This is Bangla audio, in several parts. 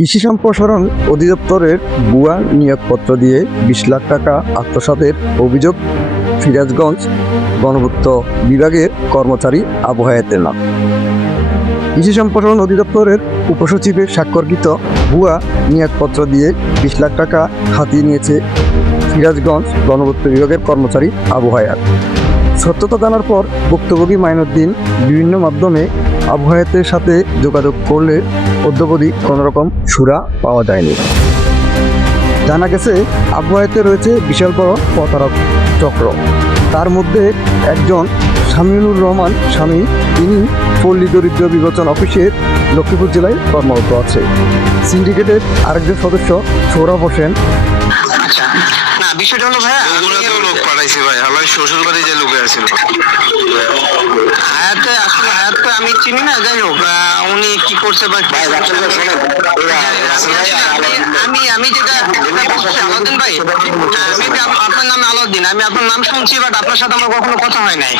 কৃষি সম্প্রসারণ অধিদপ্তরের ভুয়া নিয়োগপত্র দিয়ে 20 লাখ টাকা আত্মসাতের অভিযোগ সিরাজগঞ্জ গণপূর্ত বিভাগের কর্মচারী আবু হায়াতের নাম। কৃষি সম্প্রসারণ অধিদপ্তরের উপসচিবের স্বাক্ষরকৃত ভুয়া নিয়োগপত্র দিয়ে 20 লাখ টাকা হাতিয়ে নিয়েছে সিরাজগঞ্জ গণপূর্ত বিভাগের কর্মচারী আবু হায়াত। সত্যতা জানার পর ভুক্তভোগী মাইনুদ্দিন বিভিন্ন মাধ্যমে আবু হায়াতের সাথে যোগাযোগ করলে অদ্যাবধি কোনোরকম সুরা পাওয়া যায়নি। জানা গেছে আবু হায়াতে রয়েছে বিশাল বড় প্রতারক চক্র। তার মধ্যে একজন শামিনুর রহমান স্বামী, তিনি পল্লী দরিদ্র বিবেচন অফিসের লক্ষ্মীপুর জেলায় কর্মরত আছে। সিন্ডিকেটের আরেকজন সদস্য সৌরভ হোসেন। আচ্ছা, না বিষয়টা হলো ভাইয়া লোক পাঠাইছি ভাই, আমার শ্বশুর বাড়ি যে লোকে আসছিল হায়াতে, আসলে হায়াতকে আমি চিনি না, যাই হোক উনি কি করছে বা আমি যেটা বলছি আলাউদ্দিন ভাই, আমি আপনার নাম আলাউদ্দিন, আমি আপনার নাম শুনছি, বাট আপনার সাথে আমার কখনো কথা হয় নাই।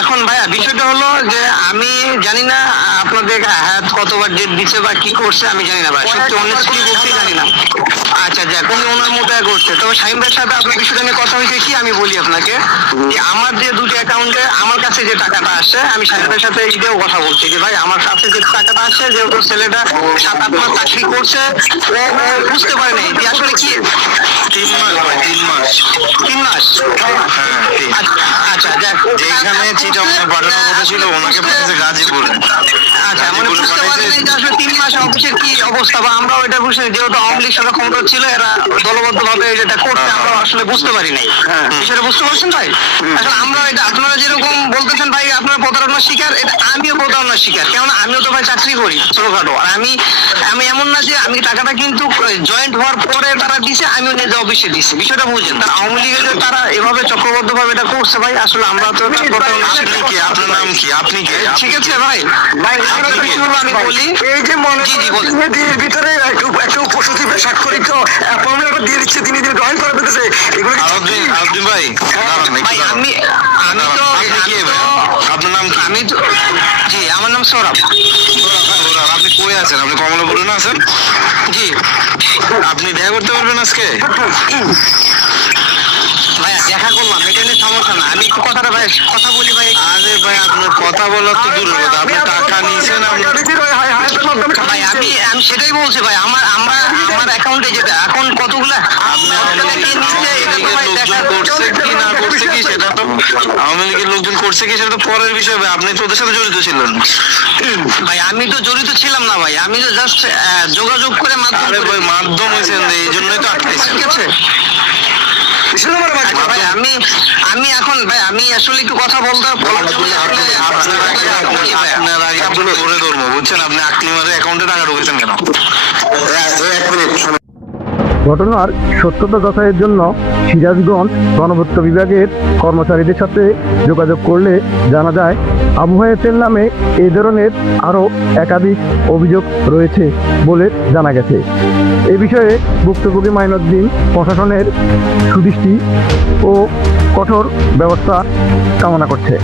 এখন ভাইয়া বিষয়টা হলো যে আমি জানি না আপনাদের হায়াত কতবার ডেট দিচ্ছে বা কি করছে আমি জানি না ভাই, সত্যি অনেস্টলি বলতে জানি না। আচ্ছা যাক, উনি ওনার মতো করছে। তবে শাহিন ভাইয়ের সাথে আপনার বিষয়টা নিয়ে কথা হয়েছে কি, আমি বলি আপনাকে যে আমার যে দুটি অ্যাকাউন্টে আমার কাছে যে টাকাটা আসছে, আমি শাহিন ভাইয়ের সাথে এটাও কথা বলছি যে ভাই আমার কাছে যে টাকাটা আসছে, যেহেতু ছেলেটা 7-8 মাস চাকরি করছে, ও বুঝতে পারে নাই যে আসলে কি 3 মাস ভাই, 3 মাস 3 মাস। আচ্ছা যাক, যেখানে চিটাগাং পাঠানোর কথা ছিল ওনাকে পাঠিয়েছে গাজীপুরে। আচ্ছা মানে বুঝতে পারেন যে আসলে 3 মাস অফিসের কি অবস্থা, বা আমরাও এটা বুঝতে, যেহেতু আওয়ামী লীগ সরকার ক্ষমতা ছিল, এরা দলবদ্ধ ভাবে এটা করতে আমরা আসলে বুঝতে পারি নাই। বিষয়টা বুঝতে পারছেন ভাই? আসলে আমরা এটা আপনারা যেরকম বলতেছেন ভাই আপনারা প্রতারণার শিকার, এটা আমিও প্রতারণার শিকার, কেননা আমিও তো ভাই চাকরি করি ছোটখাটো। আর আমি এমন না যে আমি টাকাটা কিন্তু জয়েন্ট হওয়ার পরে তারা দিছে, আমিও নিজে অফিসে দিছি। বিষয়টা বুঝেন, তারা আওয়ামী লীগের যে তারা এভাবে চক্রবদ্ধ ভাবে এটা করছে ভাই, আসলে আমরা তো প্রতারণার আপনি শিকার। কি, আপনার নাম কি, আপনি কি? ঠিক আছে ভাই, আমি বলি এই যে মনে জি জি বলেন। দিনের ভিতরে একটা উপসচিবের স্বাক্ষরিত অ্যাপয়েন্টমেন্ট দিয়ে দিচ্ছে, তিনি গ্রহণ করে ফেলতেছে, এগুলো কি আলাউদ্দিন ভাই, দাঁড়ান একটু ভাই দাঁড়ান। আমি তো আপনি কি ভাই? আপনার নাম কি? আমি তো জি, আমার নাম সৌরভ। সৌরভ, আপনি কই আছেন? আপনি কমলাপুরে না আছেন? জি আপনি দেখা করতে পারবেন আজকে? ভাইয়া দেখা করলাম, এটা নিয়ে সমস্যা না, আমি একটু কথাটা ভাই কথা বলি ভাই। আরে ভাই, আপনার কথা বলার তো দূরের কথা, আপনি টাকা নিয়েছেন ভাই আমি সেটাই বলছি ভাই, আমার অ্যাকাউন্টে যেটা এখন কতগুলো করছে কি না করছে কি সেটা তো আওয়ামী লীগের লোকজন করছে কি সেটা তো পরের বিষয় ভাই, আপনি তো ওদের সাথে জড়িত ছিলেন। ভাই আমি তো জড়িত ছিলাম না ভাই, আমি তো জাস্ট যোগাযোগ করে আরে ভাই, মাধ্যম হয়েছেন, এই জন্যই তো আটকাইছেন। ঠিক আছে ভাই, আমি এখন ভাই আমি আসলে একটু কথা বলতে আপনার আগে আপনার ধরে ধরবো, বুঝছেন? আপনি আকলি মারে অ্যাকাউন্টে টাকা ঢুকেছেন কেন? ঘটনার সত্যতা যাচাইয়ের জন্য সিরাজগঞ্জ গণপূর্ত বিভাগের কর্মচারীদের সাথে যোগাযোগ করলে জানা যায় আবু হায়াতের নামে এই ধরনের আরও একাধিক অভিযোগ রয়েছে বলে জানা গেছে। এ বিষয়ে ভুক্তভোগী মাইনুদ্দিন প্রশাসনের সুদৃষ্টি ও কঠোর ব্যবস্থা কামনা করছে।